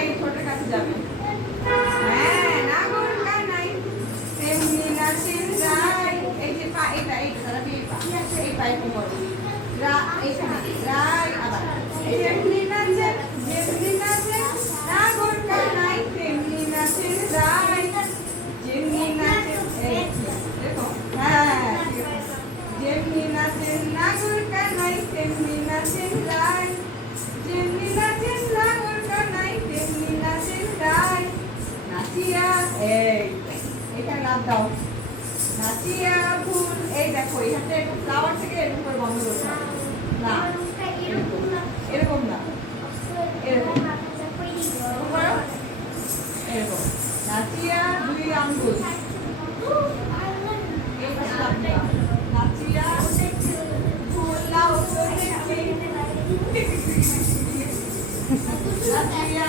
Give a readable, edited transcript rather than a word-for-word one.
এই ছোটের কাছে যাবে। হ্যাঁ নাগর কানাই তেমনি নাচেন রাই। এই যে পা এটা দাঁড়াবি, এই পায়ে কোমর এইখানে রাই। আবার তেমনি নাচেন নাগর কানাই তেমনি নাচেন রাই। যেমনি নাচেন দেখো, হ্যাঁ যেমনি নাচেন নাগর কানাই তেমনি নাচেন রাই। যেমনি নাচেন নাগর কানাই তেমনি নাচেন রাই। নাচিয়া এখানে লাভ দাও। নাচিয়া ফুল এই দেখো, এই হাতে একটু ফ্লাওয়ার থেকে এরকম করে বন্ধ করতে হবে না, এরকম না, এরকম এরকম। নাচিয়া দুই আঙ্গুল নাচিয়া ফুল লাউ নাচিয়া